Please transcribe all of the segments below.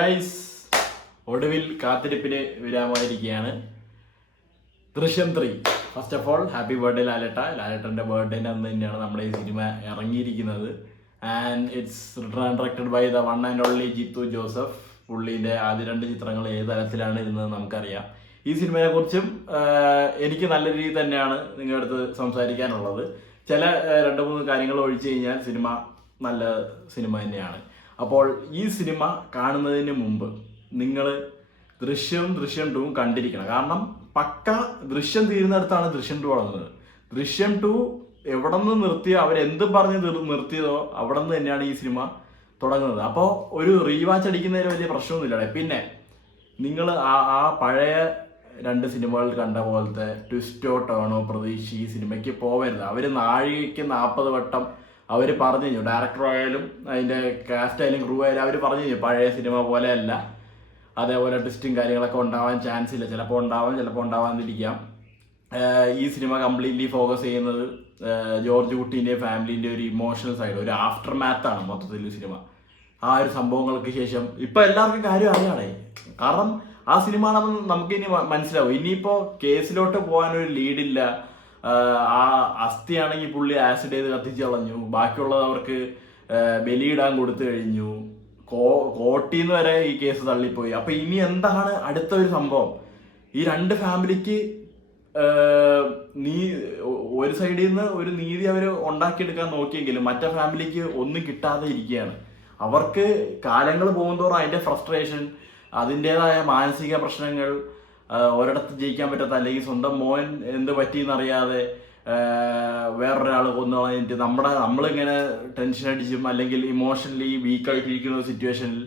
Guys, ഒടുവിൽ കാത്തിരിപ്പിന് വിരാമമായിരിക്കുകയാണ് Drishyam 3. First of all happy birthday ലാലേട്ടൻ്റെ ബർത്ത്ഡേൻ്റെ അന്ന് തന്നെയാണ് നമ്മുടെ ഈ സിനിമ ഇറങ്ങിയിരിക്കുന്നത്. And it's written and directed by the one and only Jeethu Joseph. പുള്ളീൻ്റെ ആദ്യ 2 ചിത്രങ്ങൾ ഏത് തലത്തിലാണ് ഇരുന്നത് നമുക്കറിയാം. ഈ സിനിമയെക്കുറിച്ചും എനിക്ക് നല്ല രീതിയിൽ തന്നെയാണ് നിങ്ങളുടെ അടുത്ത് സംസാരിക്കാനുള്ളത്. ചില 2-3 കാര്യങ്ങൾ ഒഴിച്ചു കഴിഞ്ഞാൽ സിനിമ നല്ല സിനിമ തന്നെയാണ്. അപ്പോൾ ഈ സിനിമ കാണുന്നതിന് മുമ്പ് നിങ്ങൾ ദൃശ്യം 2 കണ്ടിരിക്കണം. കാരണം പക്ക ദൃശ്യം തീരുന്നിടത്താണ് ദൃശ്യം 2 തുടങ്ങുന്നത്. ദൃശ്യം 2 എവിടെ നിന്ന് നിർത്തിയോ, അവരെന്ത് പറഞ്ഞ് നിർത്തിയതോ അവിടെ നിന്ന് തന്നെയാണ് ഈ സിനിമ തുടങ്ങുന്നത്. അപ്പോൾ ഒരു റീവാച്ച് അടിക്കുന്നതിന് വലിയ പ്രശ്നമൊന്നുമില്ല. പിന്നെ നിങ്ങൾ ആ പഴയ 2 സിനിമകൾ കണ്ട പോലത്തെ ട്വിസ്റ്റോ ടേണോ പ്രതീക്ഷ ഈ സിനിമയ്ക്ക് പോവരുത്. അവർ നാഴികയ്ക്ക് 40 വട്ടം അവർ പറഞ്ഞു കഴിഞ്ഞു. ഡയറക്ടർ ആയാലും അതിൻ്റെ കാസ്റ്റ് ആയാലും ക്രൂ ആയാലും അവർ പറഞ്ഞു കഴിഞ്ഞു പഴയ സിനിമ പോലെയല്ല, അതേപോലെ ട്വിസ്റ്റും കാര്യങ്ങളൊക്കെ ഉണ്ടാവാൻ ചാൻസ് ഇല്ല. ചിലപ്പോൾ ഉണ്ടാവാം, ചിലപ്പോൾ ഉണ്ടാവാതിരിക്കാം. ഈ സിനിമ കംപ്ലീറ്റ്ലി ഫോക്കസ് ചെയ്യുന്നത് ജോർജ് കുട്ടീൻ്റെ ഫാമിലീൻ്റെ ഒരു ഇമോഷണൽ സൈഡ്, ഒരു ആഫ്റ്റർ മാത്താണ് മൊത്തത്തിൽ സിനിമ. ആ ഒരു സംഭവങ്ങൾക്ക് ശേഷം ഇപ്പം എല്ലാവർക്കും കാര്യം അറിയാണേ. കാരണം ആ സിനിമ നമുക്കിനി മനസ്സിലാവും. ഇനിയിപ്പോൾ കേസിലോട്ട് പോകാനൊരു ലീഡില്ല. ആ അസ്ഥിയാണെങ്കിൽ പുള്ളി ആസിഡ് ചെയ്ത് കത്തിച്ച് കളഞ്ഞു. ബാക്കിയുള്ളത് അവർക്ക് ബലിയിടാൻ കൊടുത്തു കഴിഞ്ഞു. കോട്ടിന്ന് വരെ ഈ കേസ് തള്ളിപ്പോയി. അപ്പൊ ഇനി എന്താണ് അടുത്ത ഒരു സംഭവം? ഈ 2 ഫാമിലിക്ക് ഒരു സൈഡിൽ നിന്ന് ഒരു നീതി അവർ ഉണ്ടാക്കിയെടുക്കാൻ നോക്കിയെങ്കിലും മറ്റേ ഫാമിലിക്ക് ഒന്നും കിട്ടാതെ ഇരിക്കുകയാണ്. അവർക്ക് കാലങ്ങൾ പോകുന്തോറും അതിന്റെ ഫ്രസ്ട്രേഷൻ, അതിൻ്റെതായ മാനസിക പ്രശ്നങ്ങൾ, ഒരിടത്ത് ജയിക്കാൻ പറ്റാത്ത, അല്ലെങ്കിൽ സ്വന്തം മോൻ എന്ത് പറ്റിയെന്നറിയാതെ വേറൊരാൾ കൊന്നു കളഞ്ഞിട്ട് നമ്മളിങ്ങനെ ടെൻഷൻ അടിച്ചും അല്ലെങ്കിൽ ഇമോഷണലി വീക്കായിട്ടിരിക്കുന്ന സിറ്റുവേഷനിൽ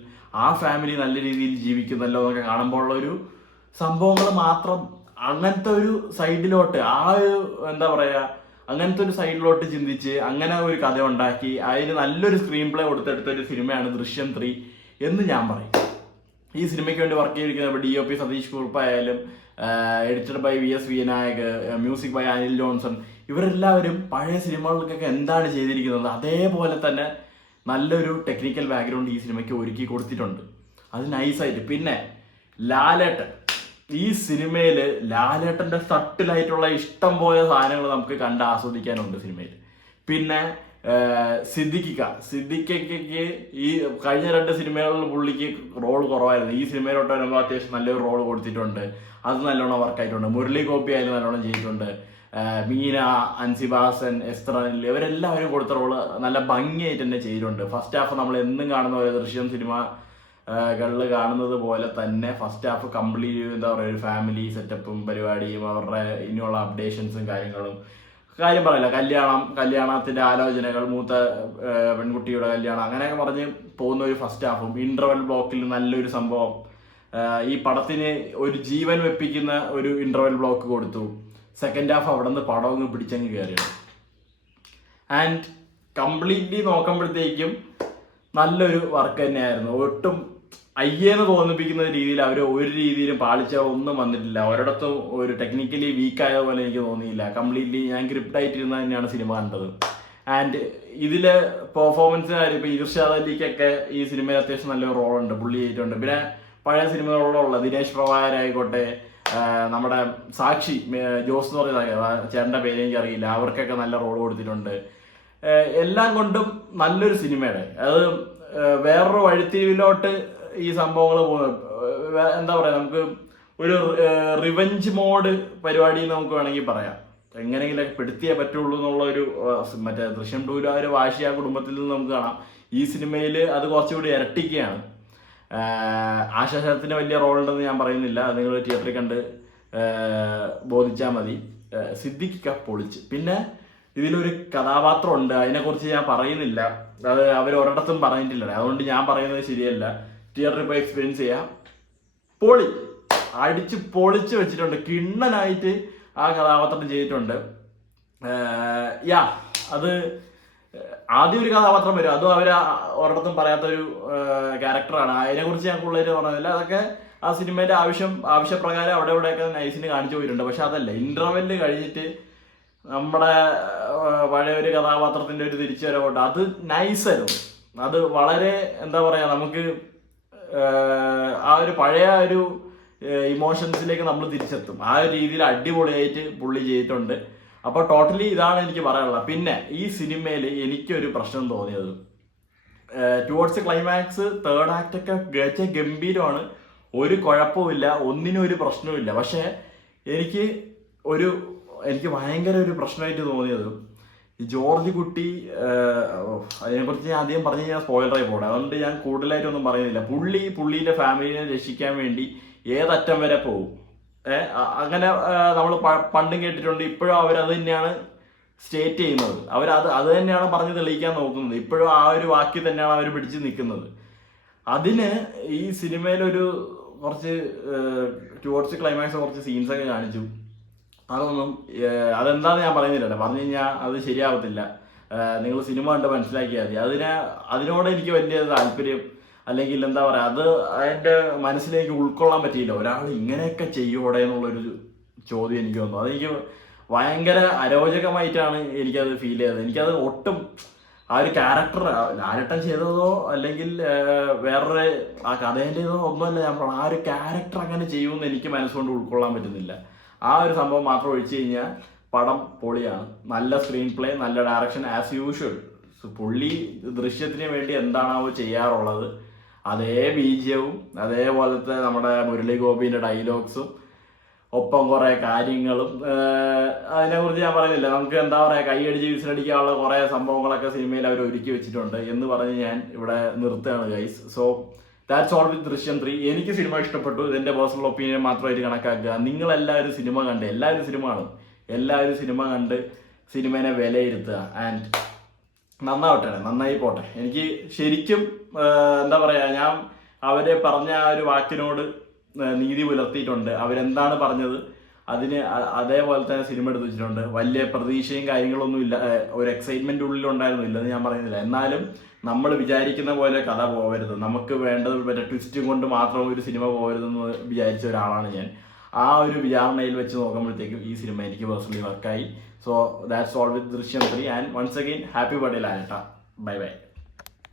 ആ ഫാമിലി നല്ല രീതിയിൽ ജീവിക്കുന്നല്ലോ എന്നൊക്കെ കാണുമ്പോഴുള്ളൊരു സംഭവങ്ങൾ മാത്രം അങ്ങനത്തെ ഒരു സൈഡിലോട്ട്, ആ ഒരു എന്താ പറയുക, അങ്ങനത്തെ ഒരു സൈഡിലോട്ട് ചിന്തിച്ച് അങ്ങനെ ഒരു കഥ ഉണ്ടാക്കി അതിന് നല്ലൊരു സ്ക്രീൻ പ്ലേ കൊടുത്തെടുത്തൊരു സിനിമയാണ് ദൃശ്യം 3 എന്ന് ഞാൻ പറയും. ഈ സിനിമയ്ക്ക് വേണ്ടി വർക്ക് ചെയ്തിരിക്കുന്ന DOP സതീഷ് കുറുപ്പ് ആയാലും, edited by VS Vinayak, music by Anil Johnson, ഇവരെല്ലാവരും പഴയ സിനിമകൾക്കൊക്കെ എന്താണ് ചെയ്തിരിക്കുന്നത് അതേപോലെ തന്നെ നല്ലൊരു ടെക്നിക്കൽ ബാക്ക്ഗ്രൗണ്ട് ഈ സിനിമയ്ക്ക് ഒരുക്കി കൊടുത്തിട്ടുണ്ട്. അത് നൈസായിട്ട്. പിന്നെ ലാലേട്ടൻ, ഈ സിനിമയിൽ ലാലേട്ടൻ്റെ സട്ടിലായിട്ടുള്ള ഇഷ്ടം പോലെ സാധനങ്ങൾ നമുക്ക് കണ്ട് ആസ്വദിക്കാനുണ്ട് സിനിമയിൽ. പിന്നെ സിദ്ദിഖയ്ക്ക് ഈ കഴിഞ്ഞ 2 സിനിമകളിൽ പുള്ളിക്ക് റോൾ കുറവായിരുന്നു. ഈ സിനിമയിലോട്ട് വരുമ്പോൾ അത്യാവശ്യം നല്ലൊരു റോൾ കൊടുത്തിട്ടുണ്ട്. അത് നല്ലോണം വർക്കായിട്ടുണ്ട്. മുരളി ഗോപി ആയാലും നല്ലോണം ചെയ്തിട്ടുണ്ട്. മീന, അൻസിബാസൻ, എസ്ത്രനിൽ ഇവരെല്ലാവരും കൊടുത്ത റോള് നല്ല ഭംഗിയായിട്ട് തന്നെ ചെയ്തിട്ടുണ്ട്. ഫസ്റ്റ് ഹാഫ് നമ്മൾ എന്നും കാണുന്ന പോലെ ദൃശ്യം സിനിമകളിൽ കാണുന്നത് പോലെ തന്നെ ഫസ്റ്റ് ഹാഫ് കംപ്ലീറ്റ് എന്താ പറയുക, ഒരു ഫാമിലി സെറ്റപ്പും പരിപാടിയും അവരുടെ ഇനിയുള്ള അപ്ഡേഷൻസും കാര്യങ്ങളും. കാര്യം പറയില്ല, കല്യാണത്തിന്റെ ആലോചനകൾ, മൂത്ത പെൺകുട്ടിയുടെ കല്യാണം, അങ്ങനെയൊക്കെ പറഞ്ഞ് പോകുന്ന ഒരു ഫസ്റ്റ് ഹാഫും ഇന്റർവെൽ ബ്ലോക്കിൽ നല്ലൊരു സംഭവം, ഈ പടത്തിന് ഒരു ജീവൻ വെപ്പിക്കുന്ന ഒരു ഇന്റർവെൽ ബ്ലോക്ക് കൊടുത്തു. സെക്കൻഡ് ഹാഫ് അവിടെ നിന്ന് പടം അങ്ങ് പിടിച്ചങ്ങ് കയറിയാണ്. ആൻഡ് കംപ്ലീറ്റ്ലി നോക്കുമ്പോഴത്തേക്കും നല്ലൊരു വർക്ക് തന്നെയായിരുന്നു. ഒട്ടും അയ്യേന്ന് തോന്നിപ്പിക്കുന്ന രീതിയിൽ അവർ ഒരു രീതിയിലും പാളിച്ച ഒന്നും വന്നിട്ടില്ല. ഒരിടത്തും ഒരു ടെക്നിക്കലി വീക്കായ പോലെ എനിക്ക് തോന്നിയില്ല. കംപ്ലീറ്റ്ലി ഞാൻ ഗ്രിപ്ഡായിട്ടിരുന്ന തന്നെയാണ് സിനിമ കണ്ടത്. ആൻഡ് ഇതിലെ പെർഫോമൻസ് കാര്യം, ഇപ്പോൾ ഇർഷാദ് അലിക്കൊക്കെ ഈ സിനിമയിൽ അത്യാവശ്യം നല്ലൊരു റോളുണ്ട്, പുള്ളി ചെയ്തിട്ടുണ്ട്. പിന്നെ പഴയ സിനിമകളിലുള്ള ദിനേശ് പ്രഭാകരായിക്കോട്ടെ, നമ്മുടെ സാക്ഷി ജോസ് എന്ന് പറയുന്ന ചേട്ടൻ്റെ പേര് എനിക്ക് അറിയില്ല, അവർക്കൊക്കെ നല്ല റോൾ കൊടുത്തിട്ടുണ്ട്. എല്ലാം കൊണ്ടും നല്ലൊരു സിനിമയുടെ അത് വേറൊരു വഴിത്തിരിവിലോട്ട് ഈ സംഭവങ്ങൾ പോകുന്നത്. എന്താ പറയുക, നമുക്ക് ഒരു റിവെഞ്ച് മോഡ് പരിപാടി നമുക്ക് വേണമെങ്കിൽ പറയാം. എങ്ങനെയെങ്കിലും പെടുത്തിയേ പറ്റുള്ളൂ എന്നുള്ള ഒരു മറ്റേ ദൃശ്യം 2 ആ ഒരു വാശി ആ കുടുംബത്തിൽ നിന്ന് നമുക്ക് കാണാം. ഈ സിനിമയിൽ അത് കുറച്ചുകൂടി ഇരട്ടിക്കുകയാണ്. ആശാശരത്തിന് വലിയ റോളുണ്ടെന്ന് ഞാൻ പറയുന്നില്ല, അത് നിങ്ങൾ തിയേറ്ററിൽ കണ്ട് ബോധിച്ചാൽ മതി. സിദ്ദിഖ് പൊളിച്ച്. പിന്നെ ഇതിലൊരു കഥാപാത്രമുണ്ട്, അതിനെക്കുറിച്ച് ഞാൻ പറയുന്നില്ല, അത് അവർ ഒരിടത്തും പറഞ്ഞിട്ടില്ല, അതുകൊണ്ട് ഞാൻ പറയുന്നത് ശരിയല്ല. തിയേറ്ററിൽ പോയി എക്സ്പീരിയൻസ് ചെയ്യാം. അടിച്ച് പൊളിച്ച് വെച്ചിട്ടുണ്ട്. കിണ്ണനായിട്ട് ആ കഥാപാത്രം ചെയ്തിട്ടുണ്ട്. അത് ആദ്യം ഒരു കഥാപാത്രം വരും, അതും അവർ ഒരിടത്തും പറയാത്തൊരു ക്യാരക്ടറാണ്. അതിനെക്കുറിച്ച് ഞാൻ കൂടുതലായിട്ട് പറഞ്ഞില്ല. അതൊക്കെ ആ സിനിമേൻ്റെ ആവശ്യപ്രകാരം അവിടെ ഇവിടെയൊക്കെ നൈസിന് കാണിച്ചു പോയിട്ടുണ്ട്. പക്ഷെ അതല്ല, ഇന്റർവെല്ല് കഴിഞ്ഞിട്ട് നമ്മുടെ പഴയ ഒരു കഥാപാത്രത്തിന്റെ ഒരു തിരിച്ചുവരവുണ്ട്. അത് നൈസായിരുന്നു. അത് വളരെ എന്താ പറയാ, നമുക്ക് ആ ഒരു പഴയ ഒരു ഇമോഷൻസിലേക്ക് നമ്മൾ തിരിച്ചെത്തും. ആ ഒരു രീതിയിൽ അടിപൊളിയായിട്ട് പുള്ളി ചെയ്തിട്ടുണ്ട്. അപ്പോൾ ടോട്ടലി ഇതാണ് എനിക്ക് പറയാനുള്ളത്. പിന്നെ ഈ സിനിമയിൽ എനിക്കൊരു പ്രശ്നം തോന്നിയത്, ടുവേർഡ്സ് ക്ലൈമാക്സ് തേർഡ് ആക്ട് ഒക്കെ ഗംഭീരമാണ്, ഒരു കുഴപ്പമില്ല, ഒന്നിനും ഒരു പ്രശ്നവുമില്ല. പക്ഷേ എനിക്ക് ഭയങ്കര ഒരു പ്രശ്നമായിട്ട് തോന്നിയത് ഈ ജോർജ് കുട്ടി, അതിനെക്കുറിച്ച് ഞാൻ അധികം പറഞ്ഞു കഴിഞ്ഞാൽ സ്പോയിലറായി പോകണം, അതുകൊണ്ട് ഞാൻ കൂടുതലായിട്ടൊന്നും പറയുന്നില്ല. പുള്ളീൻ്റെ ഫാമിലിനെ രക്ഷിക്കാൻ വേണ്ടി ഏതറ്റം വരെ പോകും. അങ്ങനെ നമ്മൾ പണ്ടും കേട്ടിട്ടുണ്ട്, ഇപ്പോഴും അവരത് തന്നെയാണ് സ്റ്റേറ്റ് ചെയ്യുന്നത്. അത് തന്നെയാണ് പറഞ്ഞ് തെളിയിക്കാൻ നോക്കുന്നത്. ഇപ്പോഴും ആ ഒരു വാക്യം തന്നെയാണ് അവർ പിടിച്ച് നിൽക്കുന്നത്. അതിന് ഈ സിനിമയിലൊരു കുറച്ച് ടുവേർഡ്സ് ക്ലൈമാക്സ് കുറച്ച് സീൻസൊക്കെ കാണിച്ചു. അതെന്താന്ന് ഞാൻ പറയുന്നില്ല, പറഞ്ഞു കഴിഞ്ഞാൽ അത് ശരിയാവത്തില്ല. നിങ്ങൾ സിനിമ കണ്ട് മനസ്സിലാക്കിയാൽ മതി. അതിനോട് എനിക്ക് വലിയ താല്പര്യം, അല്ലെങ്കിൽ എന്താ പറയുക, അത് അതിൻ്റെ മനസ്സിലേക്ക് ഉൾക്കൊള്ളാൻ പറ്റിയില്ല. ഒരാൾ ഇങ്ങനെയൊക്കെ ചെയ്യോടെ എന്നുള്ളൊരു ചോദ്യം എനിക്ക് വന്നു. അതെനിക്ക് ഭയങ്കര അരോചകമായിട്ടാണ് എനിക്കത് ഫീൽ ചെയ്തത്. എനിക്കത് ഒട്ടും ആ ഒരു ക്യാരക്ടർ ലാലേട്ടൻ ചെയ്തതോ അല്ലെങ്കിൽ വേറൊരു ആ കഥേൻ്റെതോ ഒന്നുമല്ല ഞാൻ പറഞ്ഞത്. ആ ഒരു ക്യാരക്ടർ അങ്ങനെ ചെയ്യുമെന്ന് എനിക്ക് മനസ്സുകൊണ്ട് ഉൾക്കൊള്ളാൻ പറ്റുന്നില്ല. ആ ഒരു സംഭവം മാത്രം ഒഴിച്ചു കഴിഞ്ഞാൽ പടം പൊളിയാണ്. നല്ല സ്ക്രീൻ പ്ലേ, നല്ല ഡയറക്ഷൻ ആസ് യൂഷ്വൽ. പുള്ളി ദൃശ്യത്തിന് വേണ്ടി എന്താണാവോ ചെയ്യാറുള്ളത് അതേ ബീജിയവും അതേപോലത്തെ നമ്മുടെ മുരളി ഗോപിൻ്റെ ഡയലോഗ്സും ഒപ്പം കുറേ കാര്യങ്ങളും, അതിനെക്കുറിച്ച് ഞാൻ പറയുന്നില്ല. നമുക്ക് എന്താ പറയുക, കൈയടിച്ച് വിസിലടിക്കാനുള്ള കുറേ സംഭവങ്ങളൊക്കെ സിനിമയിൽ അവർ ഒരുക്കി വെച്ചിട്ടുണ്ട് എന്ന് പറഞ്ഞ് ഞാൻ ഇവിടെ നിർത്തുകയാണ് guys. So that's all with Drishyam 3. എനിക്ക് സിനിമ ഇഷ്ടപ്പെട്ടു. ഇതിൻ്റെ പേഴ്സണൽ ഒപ്പീനിയൻ മാത്രമായിട്ട് കണക്കാക്കുക. നിങ്ങളെല്ലാവരും സിനിമ കണ്ട്, എല്ലാവരും സിനിമ കാണും, എല്ലാവരും സിനിമ കണ്ട് സിനിമേനെ വിലയിരുത്തുക. ആൻഡ് നന്നാവട്ടെ, നന്നായി പോട്ടെ. എനിക്ക് ശരിക്കും എന്താ പറയുക, ഞാൻ അവരെ പറഞ്ഞ ആ ഒരു വാക്കിനോട് നീതി പുലർത്തിയിട്ടുണ്ട്. അവരെന്താണ് പറഞ്ഞത് അതിന് അതേപോലെ തന്നെ സിനിമ എടുത്ത് വെച്ചിട്ടുണ്ട്. വലിയ പ്രതീക്ഷയും കാര്യങ്ങളൊന്നും ഇല്ല, ഒരു എക്സൈറ്റ്മെന്റ് ഉള്ളിലുണ്ടായിരുന്നു, ഇല്ലെന്ന് ഞാൻ പറയുന്നില്ല. എന്നാലും നമ്മൾ വിചാരിക്കുന്ന പോലെ കഥ പോകരുത്, നമുക്ക് വേണ്ടത് മറ്റേ ട്വിസ്റ്റും കൊണ്ട് മാത്രം ഒരു സിനിമ പോകരുതെന്ന് വിചാരിച്ച ഒരാളാണ് ഞാൻ. ആ ഒരു വിചാരണയിൽ വെച്ച് നോക്കുമ്പോഴത്തേക്കും ഈ സിനിമ എനിക്ക് പേഴ്സണലി വർക്കായി. So that's all with Drishyam 3. And once again happy birthday ലാലേട്ട. Bye by.